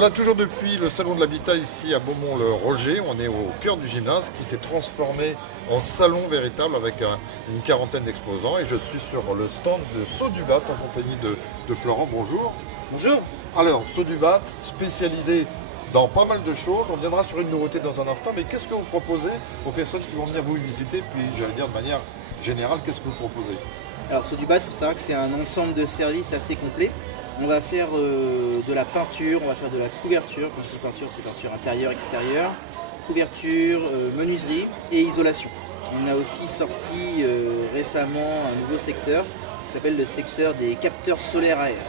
Voilà, toujours depuis le Salon de l'Habitat ici à Beaumont-le-Roger, on est au cœur du gymnase qui s'est transformé en salon véritable avec une quarantaine d'exposants et je suis sur le stand de Saudubat en compagnie de Florent. Bonjour. Bonjour. Alors, Saudubat, spécialisé dans pas mal de choses, on viendra sur une nouveauté dans un instant, mais qu'est-ce que vous proposez aux personnes qui vont venir vous visiter, puis j'allais dire de manière générale, qu'est-ce que vous proposez? Alors Saudubat, il faut savoir que c'est un ensemble de services assez complet. On va faire de la peinture, on va faire de la couverture. Quand je dis peinture, c'est peinture intérieure, extérieure, couverture, menuiserie et isolation. On a aussi sorti récemment un nouveau secteur qui s'appelle le secteur des capteurs solaires à air.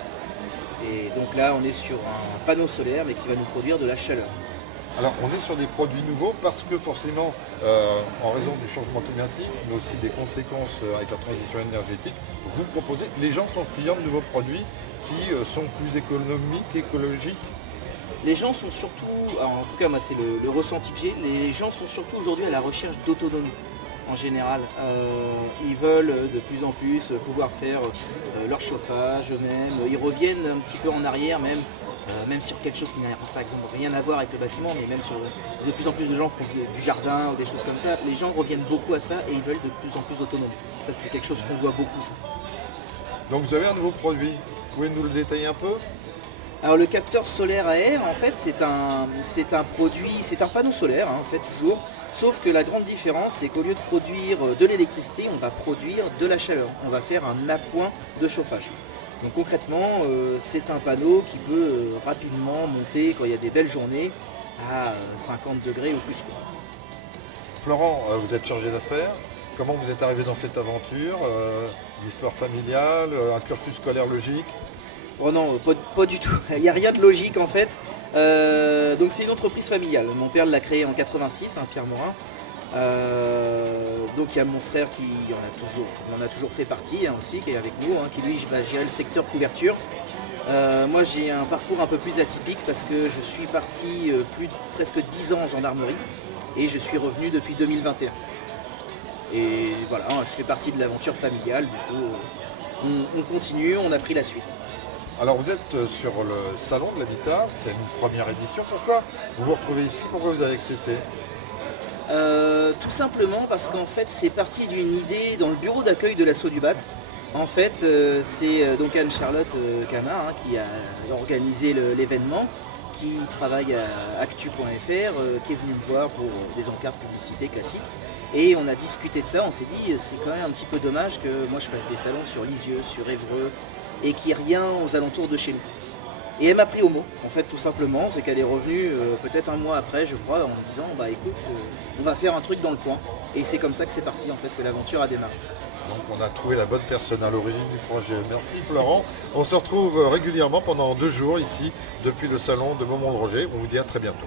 Et donc là, on est sur un panneau solaire mais qui va nous produire de la chaleur. Alors, on est sur des produits nouveaux parce que forcément, en raison du changement climatique, mais aussi des conséquences avec la transition énergétique, vous proposez, les gens sont friands de nouveaux produits qui sont plus économiques, écologiques. Les gens sont surtout, alors en tout cas moi c'est le ressenti que j'ai, les gens sont surtout aujourd'hui à la recherche d'autonomie en général. Ils veulent de plus en plus pouvoir faire leur chauffage eux-mêmes, ils reviennent un petit peu en arrière même sur quelque chose qui n'a par exemple rien à voir avec le bâtiment, mais même sur de plus en plus de gens font du jardin ou des choses comme ça, les gens reviennent beaucoup à ça et ils veulent de plus en plus d'autonomie. Ça c'est quelque chose qu'on voit beaucoup ça. Donc vous avez un nouveau produit, vous pouvez nous le détailler un peu? Alors le capteur solaire à air, en fait, c'est un produit, c'est un panneau solaire, hein, en fait, toujours. Sauf que la grande différence, c'est qu'au lieu de produire de l'électricité, on va produire de la chaleur. On va faire un appoint de chauffage. Donc concrètement, c'est un panneau qui peut rapidement monter, quand il y a des belles journées, à 50 degrés ou plus, quoi. Florent, vous êtes chargé d'affaires. Comment vous êtes arrivé dans cette aventure? Une histoire familiale, un cursus scolaire logique? Oh non, pas du tout. Il n'y a rien de logique en fait. Donc c'est une entreprise familiale. Mon père l'a créée en 86, hein, Pierre Morin. Donc il y a mon frère qui en a toujours fait partie hein, aussi, qui est avec nous, hein, qui lui va gérer le secteur couverture. Moi j'ai un parcours un peu plus atypique parce que je suis parti presque 10 ans en gendarmerie et je suis revenu depuis 2021. Et voilà, hein, je fais partie de l'aventure familiale, du coup on continue, on a pris la suite. Alors vous êtes sur le salon de l'habitat, c'est une première édition. Pourquoi vous vous retrouvez ici? Pourquoi vous avez accepté? Tout simplement parce qu'en fait c'est parti d'une idée dans le bureau d'accueil de la Saudubat. En fait c'est donc Anne-Charlotte Camard hein, qui a organisé l'événement, qui travaille à actu.fr, qui est venue me voir pour des encarts de publicité classiques. Et on a discuté de ça, on s'est dit c'est quand même un petit peu dommage que moi je fasse des salons sur Lisieux, sur Évreux, et qu'il n'y ait rien aux alentours de chez nous. Et elle m'a pris au mot, en fait, tout simplement, c'est qu'elle est revenue peut-être un mois après, je crois, en me disant, bah écoute, on va faire un truc dans le coin. Et c'est comme ça que c'est parti, en fait, que l'aventure a démarré. Donc on a trouvé la bonne personne à l'origine du projet. Merci Florent. On se retrouve régulièrement pendant 2 jours ici, depuis le salon de Beaumont-le-Roger. On vous dit à très bientôt.